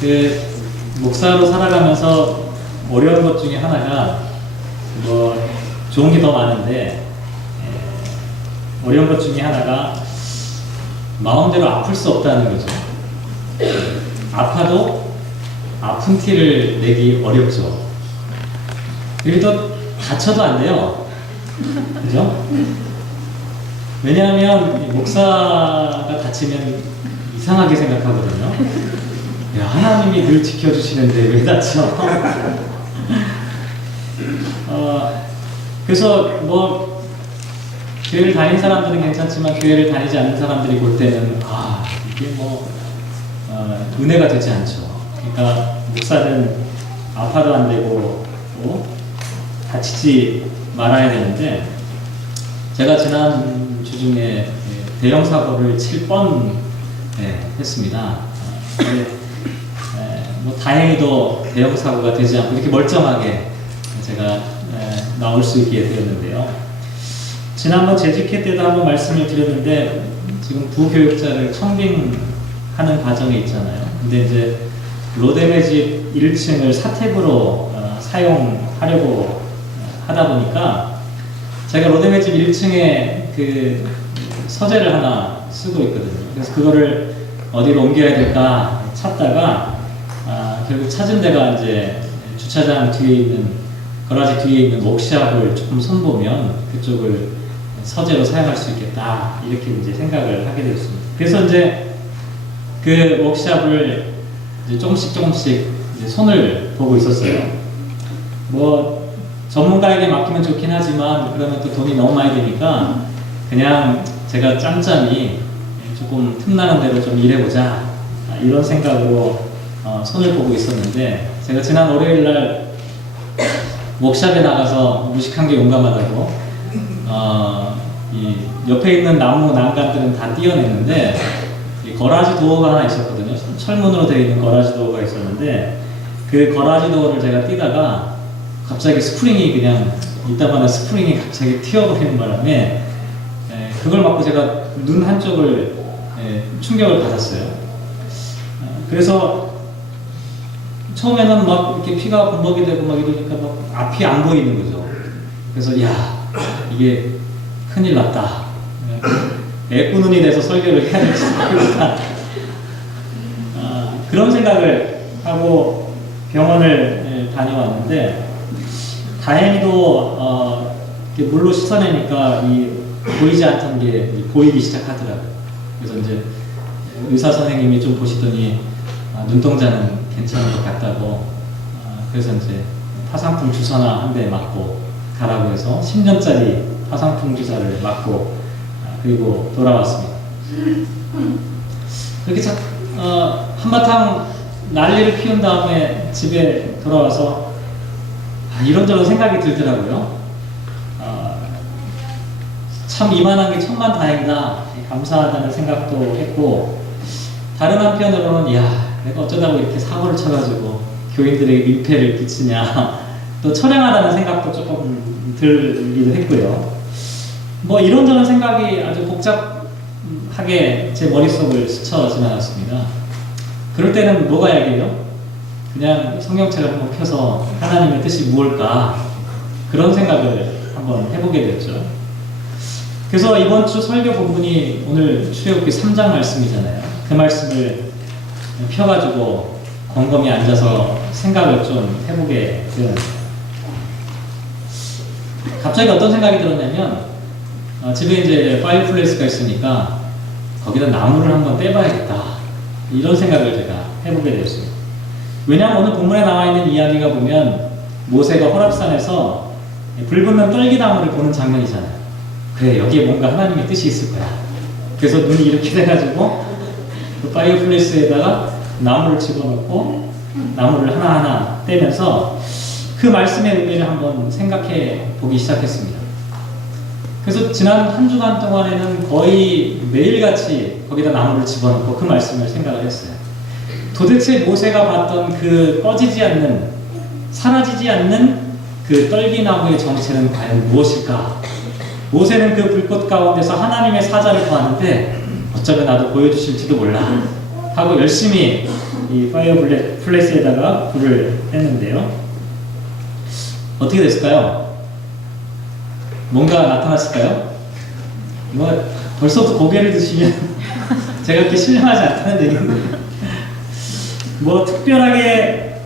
그 목사로 살아가면서 어려운 것 중에 하나가 뭐 좋은 게 더 많은데 어려운 것 중에 하나가 마음대로 아플 수 없다는 거죠. 아파도 아픈 티를 내기 어렵죠. 그리고 또 다쳐도 안 돼요. 그죠? 왜냐하면 목사가 다치면 이상하게 생각하거든요. 야, 하나님이 늘 지켜주시는데 왜 다쳐? 그래서 뭐 교회를 다닌 사람들은 괜찮지만 교회를 다니지 않는 사람들이 볼 때는 이게 뭐 은혜가 되지 않죠. 그러니까 목사는 아파도 안 되고 다치지 말아야 되는데, 제가 지난 주 중에 대형 사고를 7번 했습니다. 뭐 다행히도 대형 사고가 되지 않고 이렇게 멀쩡하게 제가 나올 수 있게 되었는데요. 지난번 재직회 때도 한번 말씀을 드렸는데, 지금 부교육자를 청빙하는 과정에 있잖아요. 근데 이제 로데메 집 1층을 사택으로 사용하려고 하다 보니까, 제가 로데메 집 1층에 그 서재를 하나 쓰고 있거든요. 그래서 그거를 어디로 옮겨야 될까 찾다가 결국 찾은 데가 이제 주차장 뒤에 있는, 거라지 뒤에 있는 워크샵을 조금 손보면 그쪽을 서재로 사용할 수 있겠다, 이렇게 이제 생각을 하게 되었습니다. 그래서 이제 그 워크샵을 이제 조금씩 이제 손을 보고 있었어요. 뭐 전문가에게 맡기면 좋긴 하지만 그러면 또 돈이 너무 많이 드니까 그냥 제가 짬짬이 조금 틈나는 대로 좀 일해보자, 이런 생각으로 손을 보고 있었는데, 제가 지난 월요일날 워크샵에 나가서 무식한 게 용감하다고 이 옆에 있는 나무 난간들은 다 띄어냈는데, 이 거라지 도어가 하나 있었거든요. 철문으로 되어 있는 거라지 도어가 있었는데, 그 거라지 도어를 제가 뛰다가 갑자기 스프링이 그냥 이따가는 스프링이 갑자기 튀어버리는 바람에 그걸 맞고 제가 눈 한쪽을 충격을 받았어요. 그래서 처음에는 막 이렇게 피가 범벅이 되고 막 이러니까 막 앞이 안 보이는 거죠. 그래서 야, 이게 큰일 났다. 애꾸눈이 돼서 설교를 해야 될지 모르겠다. 그런 생각을 하고 병원을 다녀왔는데, 다행히도 물로 씻어내니까 이 보이지 않던 게 보이기 시작하더라고요. 그래서 이제 의사 선생님이 좀 보시더니 눈동자는 괜찮은 것 같다고, 그래서 이제 파상풍 주사나 한 대 맞고 가라고 해서 10년짜리 파상풍 주사를 맞고 그리고 돌아왔습니다. 그렇게 한바탕 난리를 피운 다음에 집에 돌아와서 이런저런 생각이 들더라고요. 참 이만한 게 천만다행이다, 감사하다는 생각도 했고, 다른 한편으로는 내가 어쩌다고 이렇게 사고를 쳐가지고 교인들에게 민폐를 끼치냐, 또 처량하다는 생각도 조금 들기도 했고요. 뭐 이런저런 생각이 아주 복잡하게 제 머릿속을 스쳐 지나갔습니다. 그럴 때는 뭐가 약이에요? 그냥 성경책을 한번 펴서 하나님의 뜻이 무엇일까, 그런 생각을 한번 해보게 됐죠. 그래서 이번 주 설교 본문이 오늘 출애굽기 3장 말씀이잖아요. 그 말씀을 펴가지고 곰곰이 앉아서 생각을 좀 해보게 되었습니다. 갑자기 어떤 생각이 들었냐면, 집에 이제 파이어플레이스가 있으니까 거기다 나무를 한번 떼봐야겠다, 이런 생각을 제가 해보게 되었습니다. 왜냐하면 오늘 본문에 나와 있는 이야기가 보면 모세가 호랍산에서 불 붙는 떨기나무를 보는 장면이잖아요. 그래, 여기에 뭔가 하나님의 뜻이 있을 거야. 그래서 눈이 이렇게 돼가지고 그 파이어플레이스에다가 나무를 집어넣고 나무를 하나하나 떼면서 그 말씀의 의미를 한번 생각해 보기 시작했습니다. 그래서 지난 한 주간 동안에는 거의 매일같이 거기다 나무를 집어넣고 그 말씀을 생각을 했어요. 도대체 모세가 봤던 그 꺼지지 않는, 사라지지 않는 그 떨기나무의 정체는 과연 무엇일까? 모세는 그 불꽃 가운데서 하나님의 사자를 보았는데 어쩌면 나도 보여주실지도 몰라 하고 열심히 이 파이어 플레이스에다가 불을 뗐는데요. 어떻게 됐을까요? 뭔가 나타났을까요? 뭐 벌써부터 고개를 드시면 제가 그렇게 신령하지 않다는 얘기인데 뭐 특별하게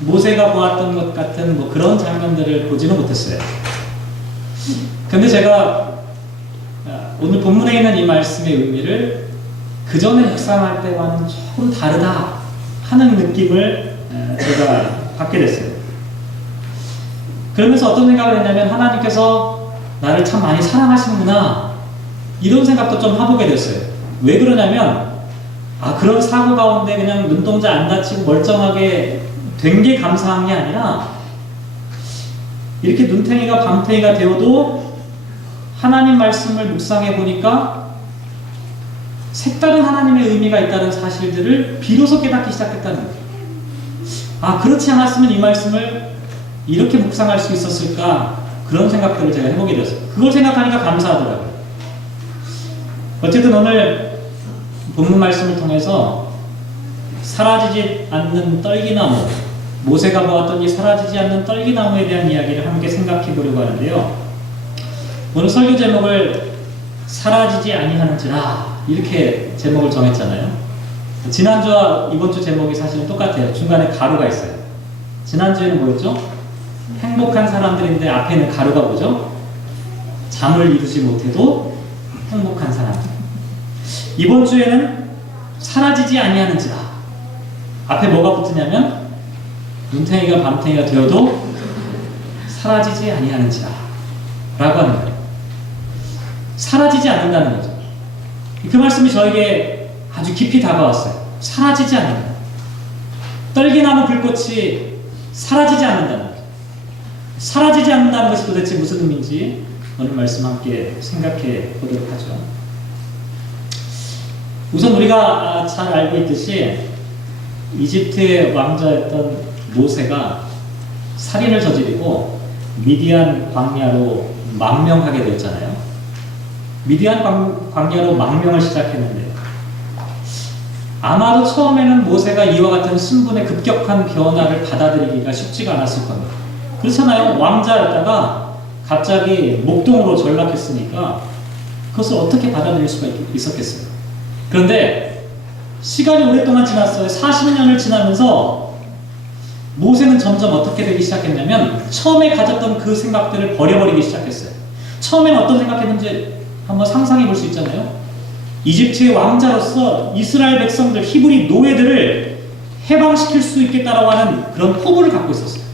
모세가 보았던 것 같은 뭐 그런 장면들을 보지는 못했어요. 근데 제가 오늘 본문에 있는 이 말씀의 의미를 그 전에 묵상할 때와는 조금 다르다 하는 느낌을 제가 받게 됐어요. 그러면서 어떤 생각을 했냐면 하나님께서 나를 참 많이 사랑하시는구나 이런 생각도 좀 해보게 됐어요. 왜 그러냐면 그런 사고 가운데 그냥 눈동자 안 다치고 멀쩡하게 된 게 감사한 게 아니라 이렇게 눈탱이가 밤탱이가 되어도 하나님 말씀을 묵상해 보니까 색다른 하나님의 의미가 있다는 사실들을 비로소 깨닫기 시작했다는 거예요. 그렇지 않았으면 이 말씀을 이렇게 묵상할 수 있었을까 그런 생각들을 제가 해보게 되었어요. 그걸 생각하니까 감사하더라고요. 어쨌든 오늘 본문 말씀을 통해서 사라지지 않는 떨기나무, 모세가 보았던 이 사라지지 않는 떨기나무에 대한 이야기를 함께 생각해 보려고 하는데요. 오늘 설교 제목을 사라지지 아니하는지라 이렇게 제목을 정했잖아요. 지난주와 이번 주 제목이 사실은 똑같아요. 중간에 가루가 있어요. 지난주에는 뭐였죠? 행복한 사람들인데 앞에는 가루가 뭐죠? 잠을 이루지 못해도 행복한 사람들. 이번 주에는 사라지지 아니하는지라. 앞에 뭐가 붙으냐면 눈탱이가 밤탱이가 되어도 사라지지 아니하는지라 라고 하는 거예요. 사라지지 않는다는 거죠. 그 말씀이 저에게 아주 깊이 다가왔어요. 사라지지 않는다. 떨기나무 불꽃이 사라지지 않는다는 거죠. 사라지지 않는다는 것이 도대체 무슨 의미인지 오늘 말씀 함께 생각해 보도록 하죠. 우선 우리가 잘 알고 있듯이 이집트의 왕자였던 모세가 살인을 저지르고 미디안 광야로 망명하게 되었잖아요. 미디안 광야로 망명을 시작했는데 아마도 처음에는 모세가 이와 같은 신분의 급격한 변화를 받아들이기가 쉽지가 않았을 겁니다. 그렇잖아요. 왕자였다가 갑자기 목동으로 전락했으니까 그것을 어떻게 받아들일 수가 있었겠어요. 그런데 시간이 오랫동안 지났어요. 40년을 지나면서 모세는 점점 어떻게 되기 시작했냐면 처음에 가졌던 그 생각들을 버려버리기 시작했어요. 처음엔 어떤 생각했는지 한번 상상해 볼 수 있잖아요. 이집트의 왕자로서 이스라엘 백성들, 히브리 노예들을 해방시킬 수 있겠다라고 하는 그런 포부를 갖고 있었어요.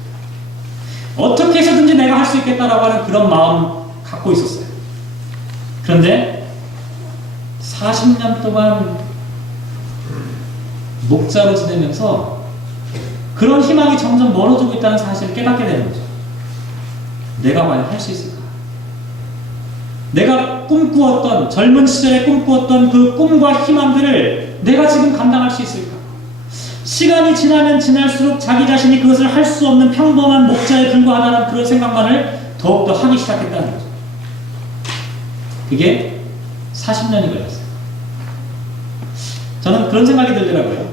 어떻게 해서든지 내가 할 수 있겠다라고 하는 그런 마음 갖고 있었어요. 그런데 40년 동안 목자로 지내면서 그런 희망이 점점 멀어지고 있다는 사실을 깨닫게 되는 거죠. 내가 과연 할 수 있을까? 내가 꿈꾸었던, 젊은 시절에 꿈꾸었던 그 꿈과 희망들을 내가 지금 감당할 수 있을까? 시간이 지나면 지날수록 자기 자신이 그것을 할 수 없는 평범한 목자에 불과하다는 그런 생각만을 더욱더 하기 시작했다는 거죠. 그게 40년이 걸렸어요. 저는 그런 생각이 들더라고요.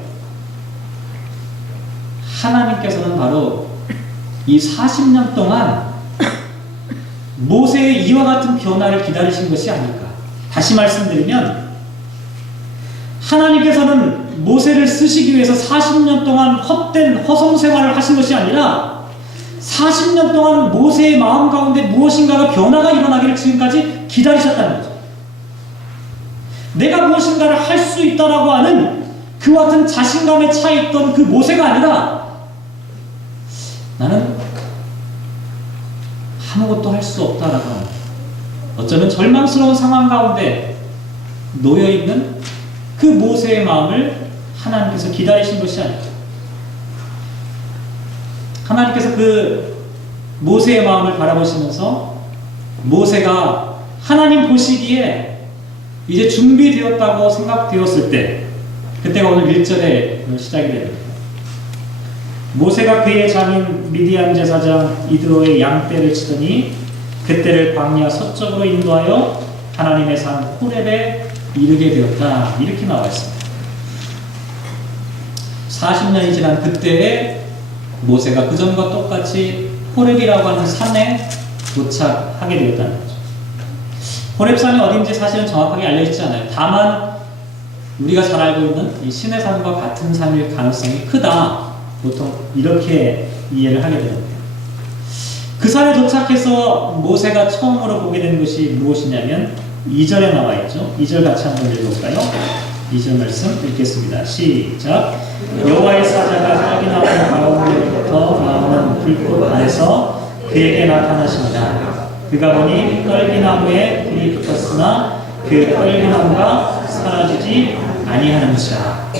하나님께서는 바로 이 40년 동안 모세의 이와 같은 변화를 기다리신 것이 아닐까. 다시 말씀드리면 하나님께서는 모세를 쓰시기 위해서 40년 동안 헛된 허송 생활을 하신 것이 아니라 40년 동안 모세의 마음 가운데 무엇인가가 변화가 일어나기를 지금까지 기다리셨다는 거죠. 내가 무엇인가를 할 수 있다라고 하는 그와 같은 자신감에 차 있던 그 모세가 아니라 나는 아무것도 할 수 없다라고 하는, 어쩌면 절망스러운 상황 가운데 놓여있는 그 모세의 마음을 하나님께서 기다리신 것이 아닐까. 하나님께서 그 모세의 마음을 바라보시면서 모세가 하나님 보시기에 이제 준비되었다고 생각되었을 때, 그때가 오늘 1절에 시작이 됩니다. 모세가 그의 장인 미디안 제사장 이드로의 양떼를 치더니 그떼를 광야 서쪽으로 인도하여 하나님의 산 호렙에 이르게 되었다. 이렇게 나와 있습니다. 40년이 지난 그때에 모세가 그전과 똑같이 호렙이라고 하는 산에 도착하게 되었다는 거죠. 호렙산이 어딘지 사실은 정확하게 알려지지 않아요. 다만 우리가 잘 알고 있는 이 시내산과 같은 산일 가능성이 크다. 보통 이렇게 이해를 하게 되는데요. 그 산에 도착해서 모세가 처음으로 보게 된 것이 무엇이냐면 2절에 나와 있죠. 2절 같이 한번 읽어볼까요? 2절 말씀 읽겠습니다. 시작. 여호와의 사자가 떨기나무 가운데로부터 나오는 불꽃 안에서 그에게 나타나시니라. 그가 보니 떨기나무에 불이 붙었으나 그 떨기나무가 사라지지 아니하는지라.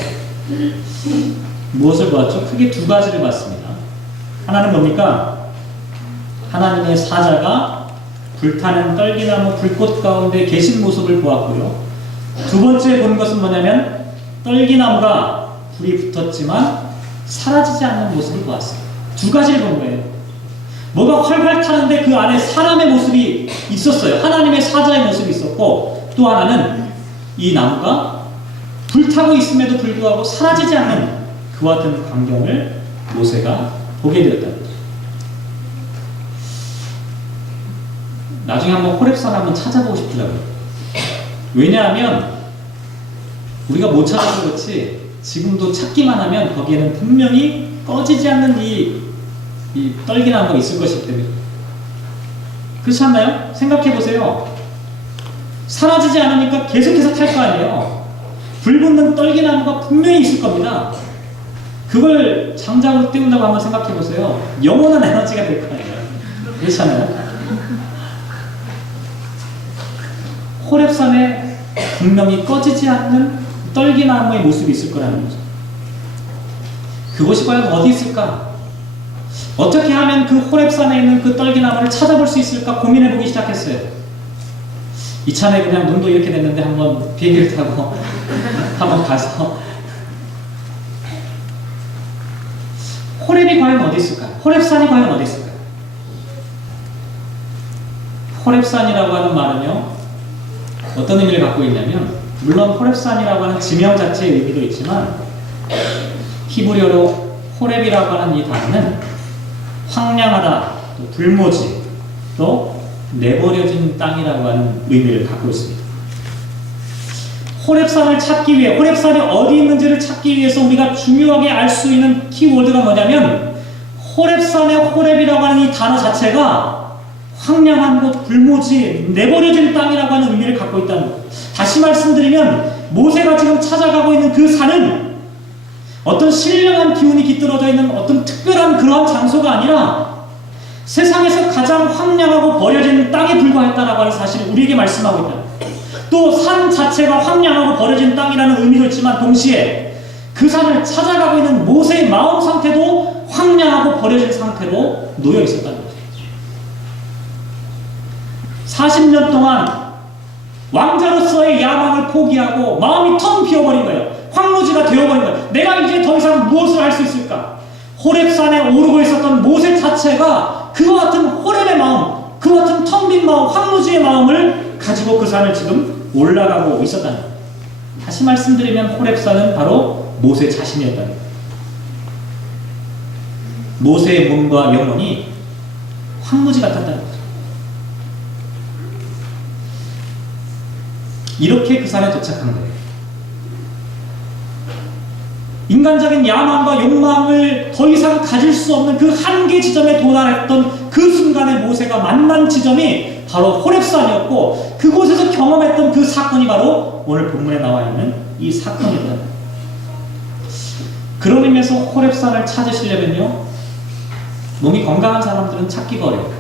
무엇을 보았죠? 크게 두 가지를 봤습니다. 하나는 뭡니까? 하나님의 사자가 불타는 떨기나무 불꽃 가운데 계신 모습을 보았고요. 두 번째 본 것은 뭐냐면 떨기나무가 불이 붙었지만 사라지지 않는 모습을 보았어요. 두 가지를 본 거예요. 뭐가 활활 타는데 그 안에 사람의 모습이 있었어요. 하나님의 사자의 모습이 있었고, 또 하나는 이 나무가 불타고 있음에도 불구하고 사라지지 않는 그와 같은 광경을 모세가 보게 되었다는 거죠. 나중에 한번 호렙산 한번 찾아보고 싶더라고요. 왜냐하면 우리가 못 찾아서 그렇지 지금도 찾기만 하면 거기에는 분명히 꺼지지 않는 이 떨기나무가 있을 것이기 때문에. 그렇지 않나요? 생각해 보세요. 사라지지 않으니까 계속해서 탈 거 아니에요. 불붙는 떨기나무가 분명히 있을 겁니다. 그걸 장작으로 띄운다고 한번 생각해 보세요. 영원한 에너지가 될 거 아니에요. 그렇잖아요. 호렙산에 분명히 꺼지지 않는 떨기나무의 모습이 있을 거라는 거죠. 그것이 과연 어디 있을까? 어떻게 하면 그 호렙산에 있는 그 떨기나무를 찾아볼 수 있을까 고민해 보기 시작했어요. 이참에 그냥 눈도 이렇게 됐는데 한번 비행기를 타고 한번 가서 호렙이 과연 어디 있을까? 호렙산이 과연 어디 있을까? 호렙산이라고 하는 말은요, 어떤 의미를 갖고 있냐면, 물론 호렙산이라고 하는 지명 자체의 의미도 있지만 히브리어로 호렙이라고 하는 이 단어는 황량하다, 또 불모지, 또 내버려진 땅이라고 하는 의미를 갖고 있습니다. 호렙산을 찾기 위해, 호렙산이 어디 있는지를 찾기 위해서 우리가 중요하게 알 수 있는 키워드가 뭐냐면, 호렙산의 호렙이라고 하는 이 단어 자체가 황량한 곳, 불모지, 내버려진 땅이라고 하는 의미를 갖고 있다는 것. 다시 말씀드리면 모세가 지금 찾아가고 있는 그 산은 어떤 신령한 기운이 깃들어져 있는 어떤 특별한 그러한 장소가 아니라 세상에서 가장 황량하고 버려진 땅에 불과했다라고 하는 사실을 우리에게 말씀하고 있다. 또 산 자체가 황량하고 버려진 땅이라는 의미도 있지만 동시에 그 산을 찾아가고 있는 모세의 마음 상태도 황량하고 버려진 상태로 놓여 있었다는 거죠. 40년 동안 왕자로서의 야망을 포기하고 마음이 텅 비어버린 거예요. 황무지가 되어버린 거예요. 내가 이제 더 이상 무엇을 할 수 있을까? 호렙산에 오르고 있었던 모세 자체가 그와 같은 호렙의 마음, 그와 같은 텅 빈 마음, 황무지의 마음을 가지고 그 산을 지금 올라가고 있었다는 거예요. 다시 말씀드리면 호렙산은 바로 모세 자신이었다는 거예요. 모세의 몸과 영혼이 황무지 같았다는 거예요. 이렇게 그 산에 도착한 거예요. 인간적인 야망과 욕망을 더 이상 가질 수 없는 그 한계 지점에 도달했던 그 순간에 모세가 만난 지점이 바로 호렙산이었고, 그곳에서 경험했던 그 사건이 바로 오늘 본문에 나와 있는 이 사건이다. 그런 의미에서 호렙산을 찾으시려면요, 몸이 건강한 사람들은 찾기가 어려워요.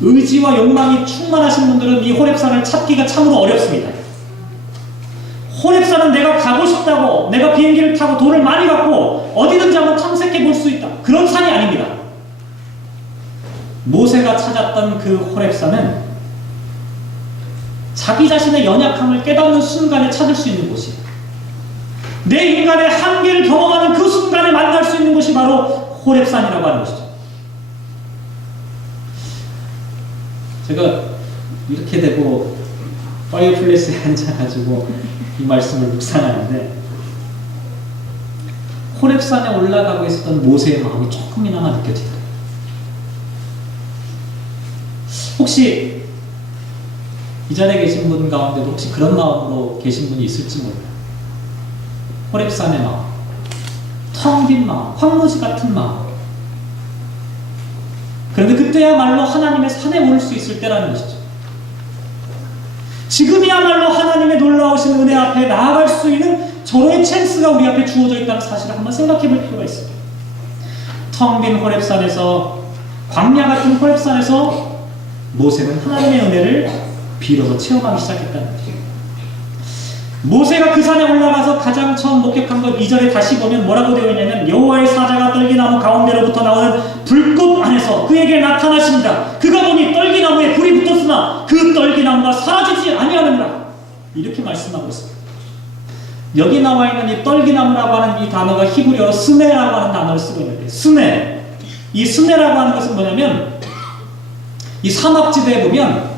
의지와 욕망이 충만하신 분들은 이 호렙산을 찾기가 참으로 어렵습니다. 호렙산은 내가 가고 싶다고, 내가 비행기를 타고 돈을 많이 갖고 어디든지 한번 탐색해 볼 수 있다, 그런 산이 아닙니다. 모세가 찾았던 그 호렙산은 자기 자신의 연약함을 깨닫는 순간에 찾을 수 있는 곳이에요. 내 인간의 한계를 경험하는 그 순간에 만날 수 있는 곳이 바로 호렙산이라고 하는 것이죠. 제가 이렇게 되고 파이어플레이스에 앉아가지고 이 말씀을 묵상하는데, 호렙산에 올라가고 있었던 모세의 마음이 조금이나마 느껴지다. 혹시 이 자리에 계신 분 가운데도 혹시 그런 마음으로 계신 분이 있을지 몰라요. 호렙산의 마음, 텅 빈 마음, 황무지 같은 마음. 그런데 그때야말로 하나님의 산에 오를 수 있을 때라는 것이죠. 지금이야말로 하나님의 놀라우신 은혜 앞에 나아갈 수 있는 절호의 찬스가 우리 앞에 주어져 있다는 사실을 한번 생각해 볼 필요가 있습니다. 텅 빈 호렙산에서, 광야 같은 호렙산에서 모세는 하나님의 은혜를 비로소 체험하기 시작했다는 거죠. 모세가 그 산에 올라가서 가장 처음 목격한 것 2절에 다시 보면 뭐라고 되어 있냐면 여호와의 사자가 떨기나무 가운데로부터 나오는 불꽃 안에서 그에게 나타나십니다. 그가 보니 떨기나무에 불이 붙었으나 그 떨기나무가 사라지지 아니하느니라. 이렇게 말씀하고 있습니다. 여기 나와 있는 이 떨기나무라고 하는 이 단어가 히브리어로 스네라고 하는 단어를 쓰고 있는데, 스네, 이 스네라고 하는 것은 뭐냐면 이 사막지대에 보면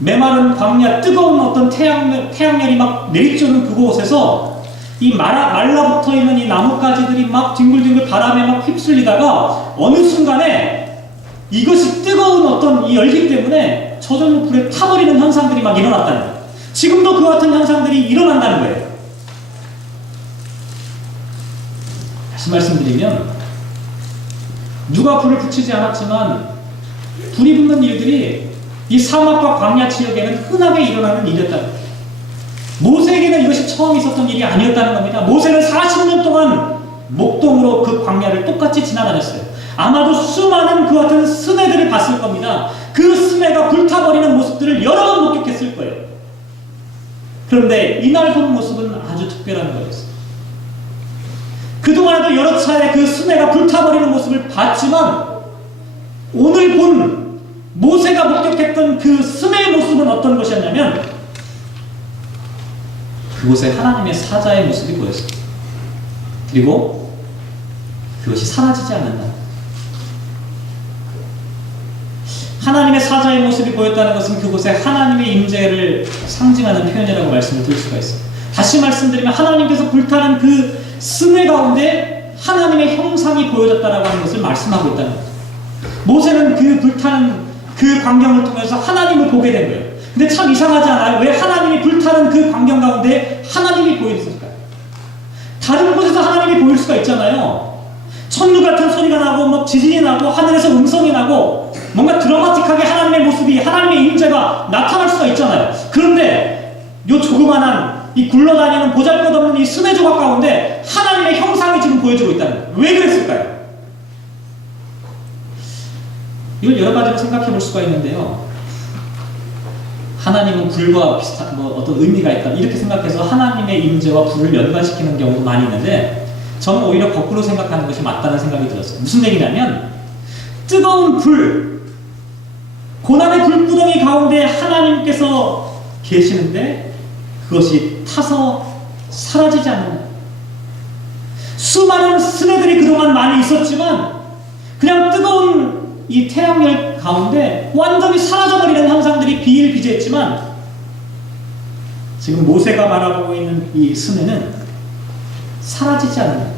메마른 광야, 뜨거운 어떤 태양열이 막 내리쬐는 그곳에서 이 말라붙어 있는 이 나뭇가지들이 막 뒹굴뒹굴 바람에 막 휩쓸리다가 어느 순간에 이것이 뜨거운 어떤 이 열기 때문에 저절로 불에 타버리는 현상들이 막 일어났다는 거예요. 지금도 그 같은 현상들이 일어난다는 거예요. 다시 말씀드리면 누가 불을 붙이지 않았지만 불이 붙는 일들이 이 사막과 광야 지역에는 흔하게 일어나는 일이었다는 거예요. 모세에게는 이것이 처음 있었던 일이 아니었다는 겁니다. 모세는 40년 동안 목동으로 그 광야를 똑같이 지나다녔어요. 아마도 수많은 그 같은 스네들을 봤을 겁니다. 그 스네가 불타버리는 모습들을 여러 번 목격했을 거예요. 그런데 이날 본 모습은 아주 특별한 거였어요. 그동안에도 여러 차례 그 스네가 불타버리는 모습을 봤지만 오늘 본 모세가 목격했던 그 스네의 모습은 어떤 것이었냐면 그곳에 하나님의 사자의 모습이 보였어요. 그리고 그것이 사라지지 않는다. 하나님의 사자의 모습이 보였다는 것은 그곳에 하나님의 임재를 상징하는 표현이라고 말씀을 드릴 수가 있어요. 다시 말씀드리면 하나님께서 불타는 그 스네 가운데 하나님의 형상이 보여졌다라고 하는 것을 말씀하고 있다는 거죠. 모세는 그 불타는 그 광경을 통해서 하나님을 보게 된 거예요. 근데 참 이상하지 않아요? 왜 하나님이 불타는 그 광경 가운데 하나님이 보였을까요? 다른 곳에서 하나님이 보일 수가 있잖아요. 천둥 같은 소리가 나고 막 지진이 나고 하늘에서 음성이 나고 뭔가 드라마틱하게 하나님의 모습이, 하나님의 임재가 나타날 수가 있잖아요. 그런데 요 조그만한 이 굴러다니는 보잘것없는 이 스네 조각 가운데 하나님의 형상이 지금 보여지고 있다는 거예요. 왜 그랬을까요? 이걸 여러 가지로 생각해 볼 수가 있는데요. 하나님은 불과 비슷한 어떤 의미가 있다 이렇게 생각해서 하나님의 임재와 불을 연관시키는 경우도 많이 있는데 저는 오히려 거꾸로 생각하는 것이 맞다는 생각이 들었어요. 무슨 얘기냐면 뜨거운 불, 고난의 불구덩이 가운데 하나님께서 계시는데 그것이 타서 사라지지 않는, 수많은 스네들이 그동안 많이 있었지만 그냥 뜨거운 이 태양열 가운데 완전히 사라져버리는 현상들이 비일비재했지만 지금 모세가 바라보고 있는 이 스네는 사라지지 않는,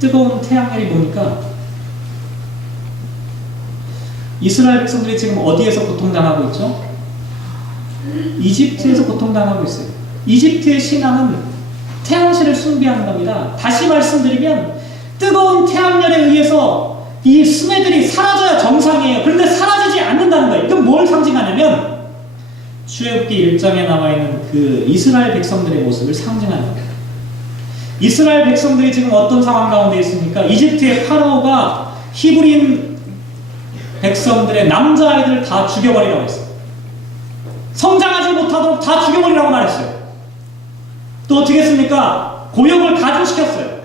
뜨거운 태양열이 보니까 이스라엘 백성들이 지금 어디에서 고통당하고 있죠? 이집트에서 고통당하고 있어요. 이집트의 신앙은 태양신을 숭배하는 겁니다. 다시 말씀드리면 뜨거운 태양열에 의해서 이 스네들이 사라져야 정상이에요. 그런데 사라지지 않는다는 거예요. 그럼 뭘 상징하냐면 출애굽기 1장에 나와 있는 그 이스라엘 백성들의 모습을 상징하는 겁니다. 이스라엘 백성들이 지금 어떤 상황 가운데 있습니까? 이집트의 파라오가 히브리인 백성들의 남자아이들을 다 죽여버리라고 했어요. 성장하지 못하도록 다 죽여버리라고 말했어요. 또 어떻게 했습니까? 고역을 가중시켰어요.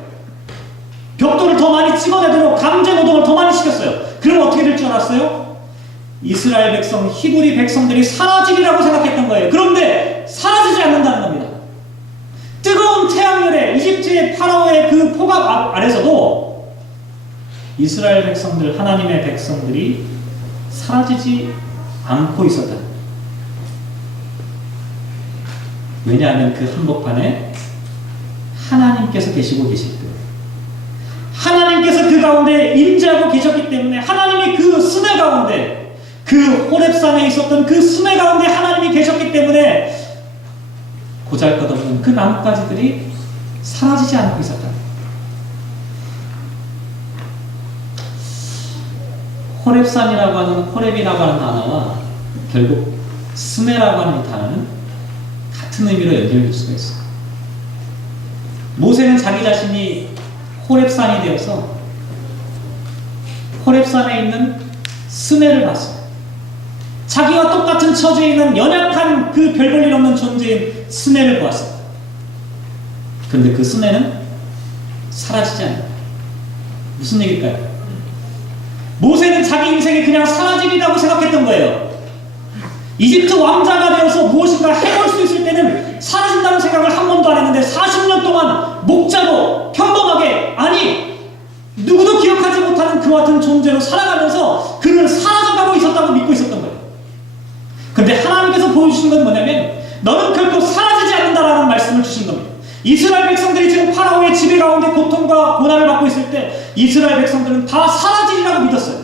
벽돌을 더 많이 찍어내도록 강제노동을 더 많이 시켰어요. 그럼 어떻게 될 줄 알았어요? 이스라엘 백성, 히브리 백성들이 사라지리라고 생각했던 거예요. 그런데 사라지지 않는다는 겁니다. 뜨거운 태양열에 이집트의 파라오의 그 포갑 아래서도 이스라엘 백성들, 하나님의 백성들이 사라지지 않고 있었다. 왜냐하면 그 한복판에 하나님께서 계시고 계실 때, 하나님께서 그 가운데 임재하고 계셨기 때문에, 하나님이 그 수내 가운데, 그 호렙산에 있었던 그 수내 가운데 하나님이 계셨기 때문에 보잘것없는 그 나뭇가지들이 사라지지 않고 있었다. 호렙산이라고 하는, 호렙이라고 하는 단어와 결국 스네라고 하는 이 단어는 같은 의미로 연결될 수가 있어요. 모세는 자기 자신이 호렙산이 되어서 호렙산에 있는 스네를 봤어요. 자기와 똑같은 처지에 있는 연약한 그 별 볼 일 없는 존재인 스네를 보았어요. 그런데 그 스네는 사라지지 않아요. 무슨 얘기일까요? 모세는 자기 인생이 그냥 사라지리라고 생각했던 거예요. 이집트 왕자가 되어서 무엇인가 해볼 수 있을 때는 사라진다는 생각을 한 번도 안 했는데 40년 동안 목자로 평범하게, 아니 누구도 기억하지 못하는 그와 같은 존재로 살아가면서 그는 사라져가고 있었다고 믿고 있었던 거예요. 그런데 하나님께서 보여주신 건 뭐냐면 너는 결코 사라지지 않는다라는 말씀을 주신 겁니다. 이스라엘 백성들이 지금 파라오의 지배 가운데 고통과 고난을 받고 있을 때 이스라엘 백성들은 다 사라지리라고 믿었어요.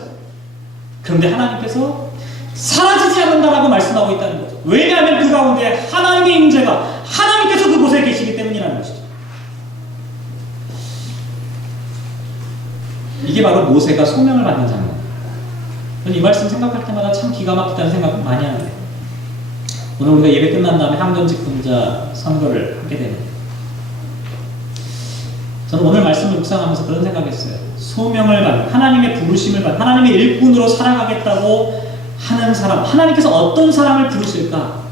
그런데 하나님께서 사라지지 않는다라고 말씀하고 있다는 거죠. 왜냐하면 그 가운데 하나님의 임재가, 하나님께서 그곳에 계시기 때문이라는 것이죠. 이게 바로 모세가 소명을 받는 장면. 저는 이 말씀 생각할 때마다 참 기가 막히다는 생각을 많이 하는데, 오늘 우리가 예배 끝난 다음에 향전직분자 선거를 하게 됩니다. 저는 오늘 말씀을 묵상하면서 그런 생각했어요. 소명을 받는, 하나님의 부르심을 받는, 하나님의 일꾼으로 살아가겠다고 하는 사람, 하나님께서 어떤 사람을 부르실까?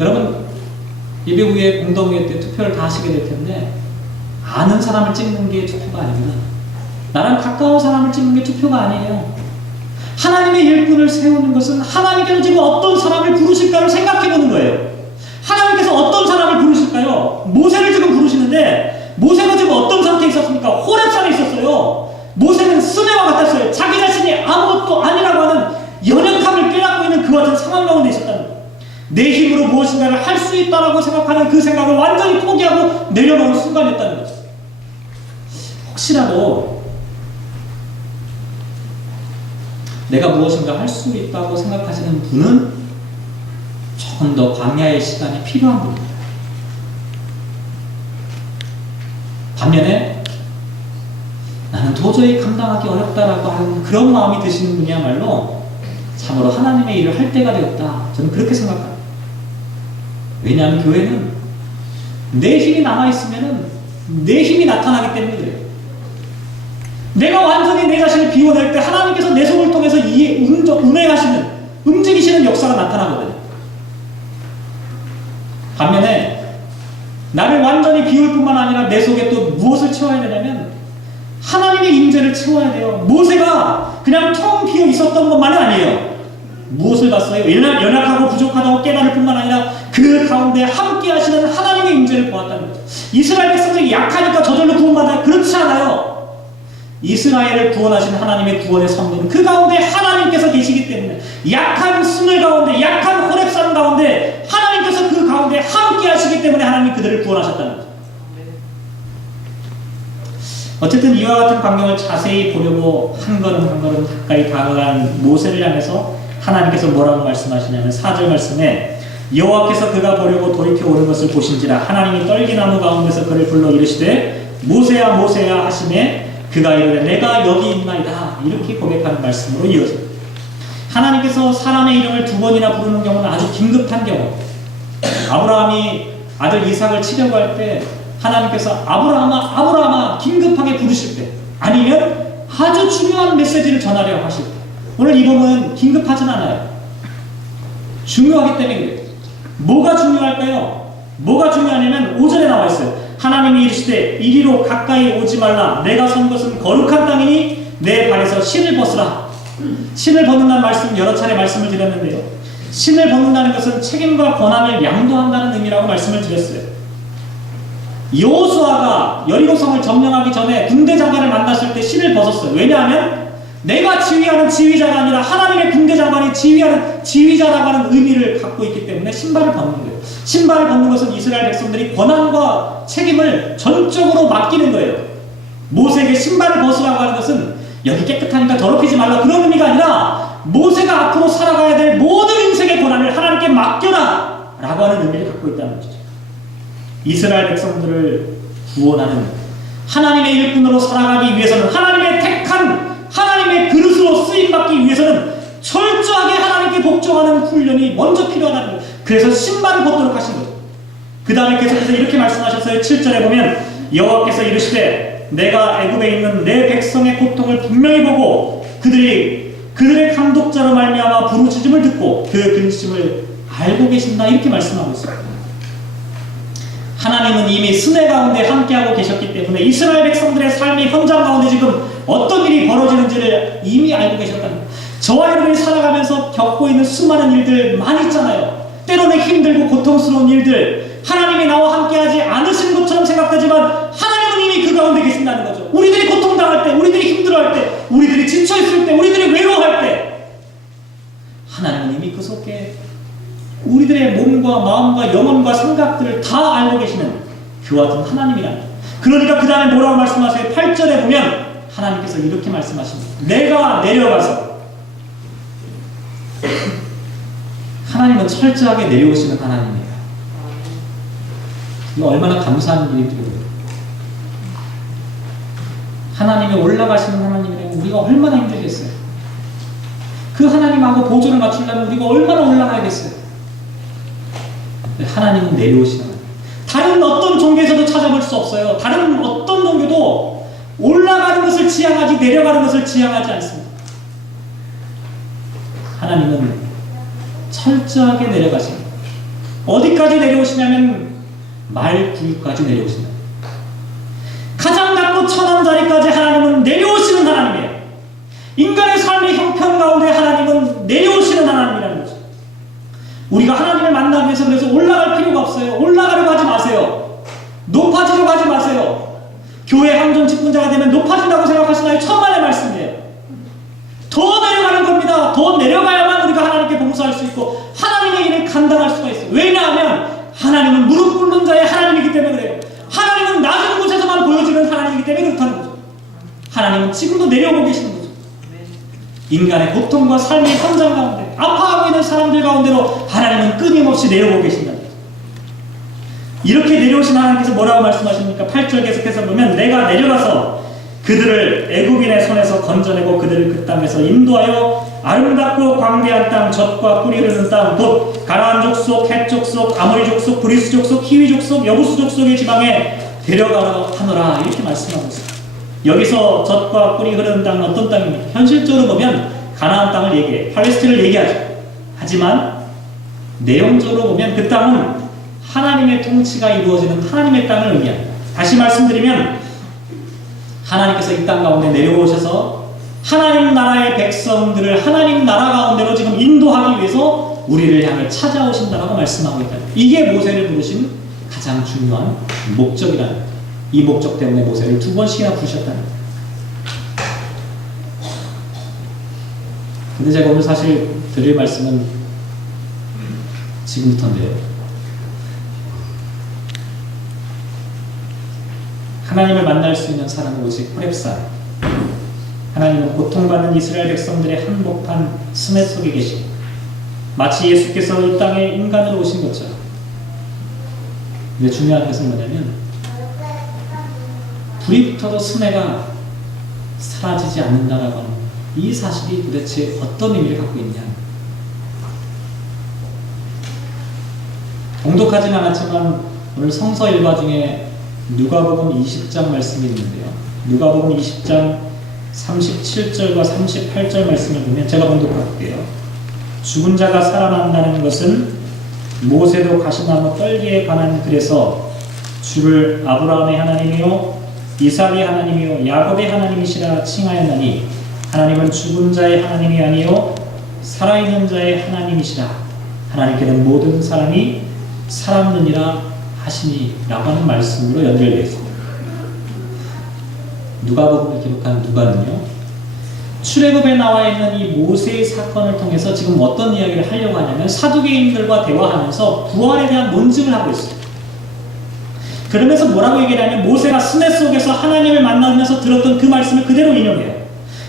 여러분, 예배 후에 공동회의 때 투표를 다 하시게 될 텐데, 아는 사람을 찍는 게 투표가 아닙니다. 나랑 가까운 사람을 찍는 게 투표가 아니에요. 하나님의 일꾼을 세우는 것은 하나님께서 지금 어떤 사람을 부르실까를 생각해보는 거예요. 하나님께서 어떤 사람을 부르실까요? 모세를 지금 부르시는데, 모세가 지금 어떤 상태에 있었습니까? 호렙산에 있었어요. 모세는 스네와 같았어요. 자기 자신이 아무것도 아니라고 하는 연약함을 깨닫고 있는 그 같은 상황 가운데 있었다는 거예요. 내 힘으로 무엇인가를 할 수 있다라고 생각하는 그 생각을 완전히 포기하고 내려놓은 순간이었다는 거죠. 혹시라도 내가 무엇인가 할 수 있다고 생각하시는 분은 조금 더 광야의 시간이 필요한 분입니다. 반면에 나는 도저히 감당하기 어렵다라고 하는 그런 마음이 드시는 분이야말로 참으로 하나님의 일을 할 때가 되었다. 저는 그렇게 생각합니다. 왜냐하면 교회는 내 힘이 남아있으면 내 힘이 나타나기 때문에 그래요. 내가 완전히 내 자신을 비워낼 때 하나님께서 내 속을 통해서 운행하시는, 움직이시는 역사가 나타나거든요. 반면에 나를 완전히 비울 뿐만 아니라 내 속에 또 무엇을 채워야 되냐면 하나님의 임재를 채워야 돼요. 모세가 그냥 텅 비어 있었던 것만은 아니에요. 무엇을 봤어요? 연약하고 부족하다고 깨달을 뿐만 아니라 그 가운데 함께 하시는 하나님의 임재를 보았다는 거죠. 이스라엘 백성들이 약하니까 저절로 구원받아요. 그렇지 않아요. 이스라엘을 구원하신 하나님의 구원의 섭리는 그 가운데 하나님께서 계시기 때문에 약한 스물 가운데, 약한 호렙산 가운데 하나님께서 그 가운데 함께 하시기 때문에 하나님이 그들을 구원하셨다는 거죠. 어쨌든 이와 같은 광경을 자세히 보려고 한 걸음 한 걸음 가까이 다가간 모세를 향해서 하나님께서 뭐라고 말씀하시냐면 4절 말씀에 여호와께서 그가 보려고 돌이켜 오는 것을 보신지라 하나님이 떨기나무 가운데서 그를 불러 이르시되 모세야 모세야 하시매 그가 이르되 내가 여기 있나이다. 이렇게 고백하는 말씀으로 이어집니다. 하나님께서 사람의 이름을 2번이나 부르는 경우는 아주 긴급한 경우, 아브라함이 아들 이삭을 치려고 할 때 하나님께서 아브라함아 아브라함아 긴급하게 부르실 때, 아니면 아주 중요한 메시지를 전하려고 하실 때, 오늘 이 본문은 긴급하진 않아요. 중요하기 때문에 그래요. 뭐가 중요할까요? 뭐가 중요하냐면 5절에 나와 있어요. 하나님이 이르시되 이리로 가까이 오지 말라. 내가 선 것은 거룩한 땅이니 내 발에서 신을 벗으라. 신을 벗는다는 말씀 여러 차례 말씀을 드렸는데요. 신을 벗는다는 것은 책임과 권한을 양도한다는 의미라고 말씀을 드렸어요. 여호수아가 여리고성을 점령하기 전에 군대 장관을 만났을 때 신을 벗었어요. 왜냐하면 내가 지휘하는 지휘자가 아니라 하나님의 군대장관이 지휘하는 지휘자라고 하는 의미를 갖고 있기 때문에 신발을 벗는 거예요. 신발을 벗는 것은 이스라엘 백성들이 권한과 책임을 전적으로 맡기는 거예요. 모세에게 신발을 벗으라고 하는 것은 여기 깨끗하니까 더럽히지 말라 그런 의미가 아니라 모세가 앞으로 살아가야 될 모든 인생의 권한을 하나님께 맡겨라 라고 하는 의미를 갖고 있다는 것이죠. 이스라엘 백성들을 구원하는 하나님의 일꾼으로 살아가기 위해서는 하나님의 택한 하나님의 그릇으로 쓰임받기 위해서는 철저하게 하나님께 복종하는 훈련이 먼저 필요하다는 거예요. 그래서 신발을 벗도록 하신 거죠. 그 다음에 계속해서 이렇게 말씀하셨어요. 7절에 보면 여호와께서 이르시되 내가 애굽에 있는 내 백성의 고통을 분명히 보고 그들의 감독자로 말미암아 부르짖음을 듣고 그 근심을 알고 계신다 이렇게 말씀하고 있습니다. 하나님은 이미 승회 가운데 함께하고 계셨기 때문에 이스라엘 백성들의 삶의 현장 가운데 지금 어떤 일이 벌어지는지를 이미 알고 계셨다는 거예요. 저와 여러분이 살아가면서 겪고 있는 수많은 일들 많이 있잖아요. 때로는 힘들고 고통스러운 일들, 하나님이 나와 함께하지 않으신 것처럼 생각되지만 하나님은 이미 그 가운데 계신다는 거죠. 우리들이 고통당할 때, 우리들이 힘들어할 때, 우리들이 지쳐있을 때, 우리들이 외로워할 때 하나님은 이미 그 속에 우리들의 몸과 마음과 영혼과 생각들을 다 알고 계시는 그와 같은 하나님이라는 거예요. 그러니까 그 다음에 뭐라고 말씀하세요? 8절에 보면 하나님께서 이렇게 말씀하십니다. 내가 내려가서 하나님은 철저하게 내려오시는 하나님이에요. 이거 얼마나 감사한 일이고요. 하나님이 올라가시는 하나님이라면 우리가 얼마나 힘들겠어요. 그 하나님하고 보조를 맞추려면 우리가 얼마나 올라가야겠어요. 하나님은 내려오시는 하나님. 다른 어떤 종교에서도 찾아볼 수 없어요. 다른 어떤 종교도 올라가는 것을 지향하지 내려가는 것을 지향하지 않습니다. 하나님은 철저하게 내려가십니다. 어디까지 내려오시냐면 말구유까지 내려오신다. 가장 낮고 천한 자리까지 하나님은 내려오시는 하나님이에요. 인간의 삶의 형편 가운데 하나님은 내려오시는 하나님이라는 거죠. 우리가 하나님을 만나기 위해서 그래서 올라갈 필요가 없어요. 올라가려고 하지 마세요. 높아지려고 하지 마세요. 교회 항존 직분자가 되면 높아진다고 생각하시나요? 천만의 말씀이에요. 더 내려가는 겁니다. 더 내려가야만 우리가 하나님께 봉사할 수 있고 하나님의 일을 감당할 수가 있어요. 왜냐하면 하나님은 무릎 꿇는 자의 하나님이기 때문에 그래요. 하나님은 낮은 곳에서만 보여지는 하나님이기 때문에 그렇다는 거죠. 하나님은 지금도 내려오고 계시는 거죠. 인간의 고통과 삶의 현장 가운데 아파하고 있는 사람들 가운데로 하나님은 끊임없이 내려오고 계신다. 이렇게 내려오신 하나님께서 뭐라고 말씀하십니까? 8절 계속해서 보면 내가 내려가서 그들을 애굽인의 손에서 건져내고 그들을 그 땅에서 인도하여 아름답고 광대한 땅, 젖과 꿀이 흐르는 땅, 곧 가나안 족속, 헷 족속, 아모리 족속, 브리스 족속, 히위 족속, 여부스 족속의 지방에 데려가라 하노라 이렇게 말씀하고 있습니다. 여기서 젖과 꿀이 흐르는 땅은 어떤 땅입니까? 현실적으로 보면 가나안 땅을 얘기해요. 팔레스틴을 얘기하죠. 하지만 내용적으로 보면 그 땅은 하나님의 통치가 이루어지는 하나님의 땅을 의미합니다. 다시 말씀드리면 하나님께서 이 땅 가운데 내려오셔서 하나님 나라의 백성들을 하나님 나라 가운데로 지금 인도하기 위해서 우리를 향해 찾아오신다라고 말씀하고 있다. 이게 모세를 부르신 가장 중요한 목적이라는 거예요. 이 목적 때문에 모세를 2번씩이나 부르셨다는 거예요. 근데 제가 오늘 사실 드릴 말씀은 지금부터인데요. 하나님을 만날 수 있는 사람은 오직 호렙산. 하나님은 고통받는 이스라엘 백성들의 한복판 스매 속에 계시고 마치 예수께서 이 땅에 인간으로 오신 것처럼. 근데 중요한 것은 뭐냐면 불이 붙어도 스매가 사라지지 않는다라고 하는 이 사실이 도대체 어떤 의미를 갖고 있냐. 봉독하진 않았지만 오늘 성서 일과 중에 누가복음 20장 말씀이 있는데요. 누가복음 20장 37절과 38절 말씀을 보면 제가 봉독할게요. 죽은 자가 살아난다는 것은 모세도 가시나무 떨기에 관한 글에서 주를 아브라함의 하나님이요 이삭의 하나님이요 야곱의 하나님이시라 칭하였나니 하나님은 죽은 자의 하나님이 아니요 살아있는 자의 하나님이시라. 하나님께는 모든 사람이 살았느니라 하시니 라고 하는 말씀으로 연결되어 있습니다. 누가복음을 기록한 누가는요 출애굽에 나와 있는 이 모세의 사건을 통해서 지금 어떤 이야기를 하려고 하냐면 사두개인들과 대화하면서 부활에 대한 논증을 하고 있어요. 그러면서 뭐라고 얘기를 하냐면 모세가 스네 속에서 하나님을 만나면서 들었던 그 말씀을 그대로 인용해요.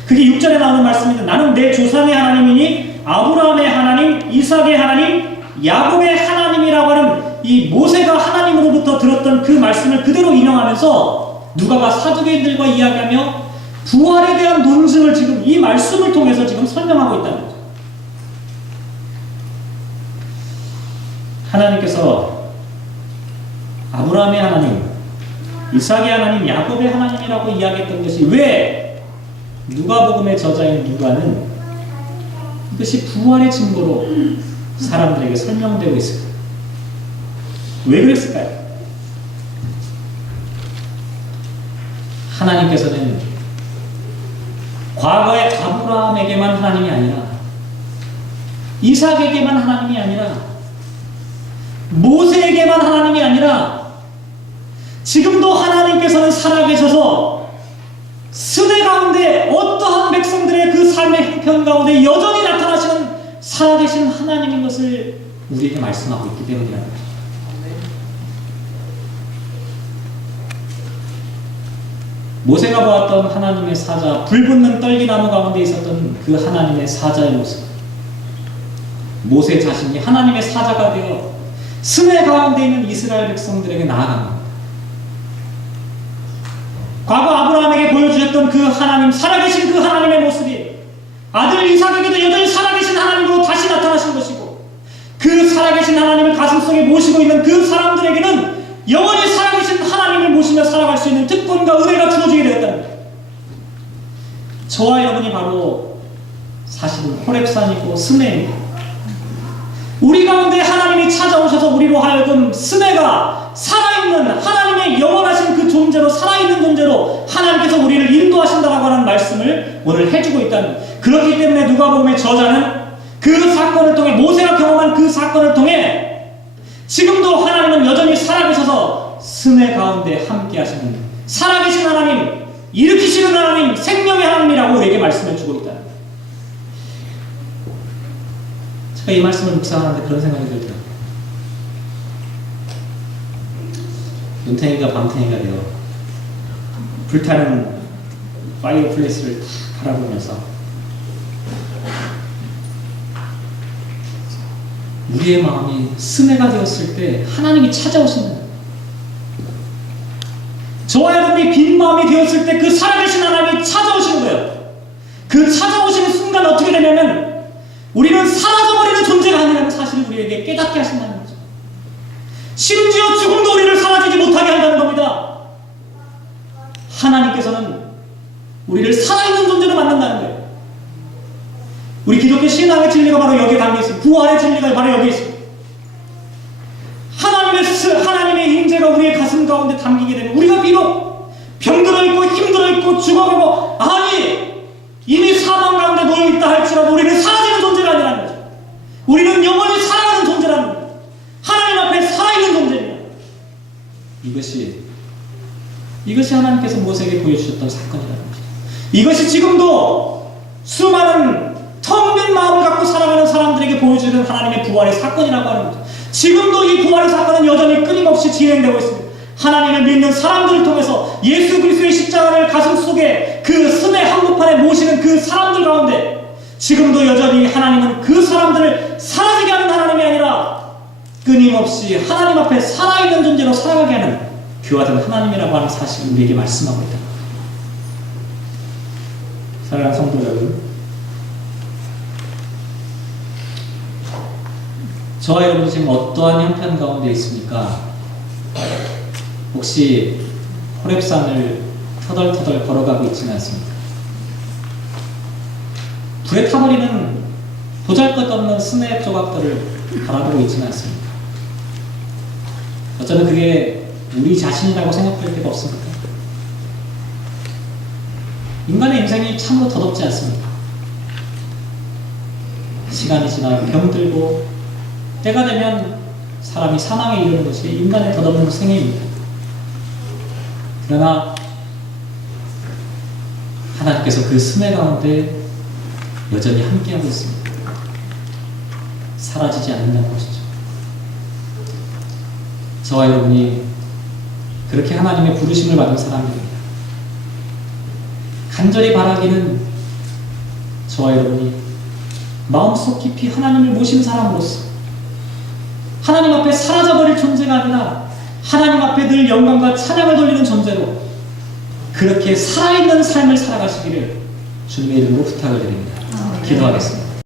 그게 6절에 나오는 말씀입니다. 나는 내 조상의 하나님이니 아브라함의 하나님, 이삭의 하나님, 야곱의 하나님이라고 하는 이 모세가 하나님으로부터 들었던 그 말씀을 그대로 인용하면서 누가가 사두개인들과 이야기하며 부활에 대한 논증을 지금 이 말씀을 통해서 지금 설명하고 있다는 거죠. 하나님께서 아브라함의 하나님, 이삭의 하나님, 야곱의 하나님이라고 이야기했던 것이 왜 누가복음의 저자인 누가는 이것이 부활의 증거로 사람들에게 설명되고 있을까요? 왜 그랬을까요? 하나님께서는 과거의 아브라함에게만 하나님이 아니라 이삭에게만 하나님이 아니라 모세에게만 하나님이 아니라 지금도 하나님께서는 살아계셔서 스네 가운데 어떠한 백성들의 그 삶의 형편 가운데 여전히 나타나시는 살아계신 하나님인 것을 우리에게 말씀하고 있기 때문이라는 거죠. 모세가 보았던 하나님의 사자, 불붙는 떨기나무 가운데 있었던 그 하나님의 사자의 모습, 모세 자신이 하나님의 사자가 되어 스네 가운데 있는 이스라엘 백성들에게 나아갑니다. 과거 아브라함에게 보여주셨던 그 하나님, 살아계신 그 하나님의 모습이 아들 이삭에게도 여전히 살아계신 하나님으로 다시 나타나신 것이고, 그 살아계신 하나님을 가슴속에 모시고 있는 그 사람들에게는 영원히 살아계신 하나님을 모시며 살아갈 수 있는 특권과 은혜가 주어지게 되었다는 거예요. 저와 여러분이 바로 사실은 호렙산이고 스네입니다. 우리 가운데 하나님이 찾아오셔서 우리로 하여금 스네가 살아있는 하나님의 영원하신 그 존재로, 살아있는 존재로 하나님께서 우리를 인도하신다라고 하는 말씀을 오늘 해주고 있다는 거예요. 그렇기 때문에 누가복음의 저자는 그 사건을 통해, 모세가 경험한 그 사건을 통해 지금도 하나님은 여전히 살아계셔서 스네 가운데 함께 하시는 살아계신 하나님, 일으키시는 하나님, 생명의 하나님이라고 우리에게 말씀을 주고 있다. 제가 이 말씀을 묵상하는데 그런 생각이 들더라고요. 눈탱이가 밤탱이가 되어 불타는 파이어 플레이스를 다 바라보면서 우리의 마음이 스네가 되었을 때 하나님이 찾아오신다. 저와 여러분이 빈 마음이 되었을 때 그 살아계신 하나님이 찾아오시는 거예요. 그 찾아오시는 순간 어떻게 되냐면 우리는 사라져버리는 존재가 아니라는 사실을 우리에게 깨닫게 하신다는 거죠. 심지어 죽음도 우리를 사라지지 못하게 한다는 겁니다. 하나님께서는 우리를 살아있는 존재로 만든다는 거예요. 우리 기독교 신앙의 진리가 바로 여기에 담겨 있습니다. 부활의 진리가 바로 여기에 있습니다. 하나님의 임재가 우리의 가슴 가운데 담기게 되면 우리가 비록 병들어 있고 힘들어 있고 죽어가고, 아니 이미 사망 가운데 놓여 있다 할지라도 우리는 사라지는 존재가 아니라는 거죠. 우리는 영원히 살아가는 존재라는 거예요. 하나님 앞에 살아있는 존재입니다. 이것이 하나님께서 모세에게 보여주셨던 사건이라는 거죠. 이것이 지금도 수많은 텅 빈 마음을 갖고 살아가는 사람들에게 보여주는 하나님의 부활의 사건이라고 하는 거죠. 지금도 이 부활의 사건은 여전히 끊임없이 진행되고 있습니다. 하나님을 믿는 사람들을 통해서 예수 그리스도의 십자가를 가슴속에 그 스네 한복판에 모시는 그 사람들 가운데 지금도 여전히 하나님은 그 사람들을 사라지게 하는 하나님이 아니라 끊임없이 하나님 앞에 살아있는 존재로 살아가게 하는 교화된 하나님이라고 하는 사실을 우리에게 말씀하고 있다. 사랑하는 성도 여러분, 저와 여러분 지금 어떠한 형편 가운데 있습니까? 혹시 호렙산을 터덜터덜 걸어가고 있지는 않습니까? 불에 타버리는 보잘것없는 스네 조각들을 바라보고 있지는 않습니까? 어쩌면 그게 우리 자신이라고 생각할 때가 없습니까? 인간의 인생이 참으로 더덥지 않습니까? 시간이 지나 병들고 때가 되면 사람이 사망에 이르는 것이 인간의 덧없는 생애입니다. 그러나 하나님께서 그 스네 가운데 여전히 함께하고 있습니다. 사라지지 않는다는 것이죠. 저와 여러분이 그렇게 하나님의 부르심을 받은 사람들입니다. 간절히 바라기는 저와 여러분이 마음속 깊이 하나님을 모신 사람으로서 하나님 앞에 사라져버릴 존재가 아니라 하나님 앞에 늘 영광과 찬양을 돌리는 존재로 그렇게 살아있는 삶을 살아가시기를 주님의 이름으로 부탁을 드립니다. 기도하겠습니다.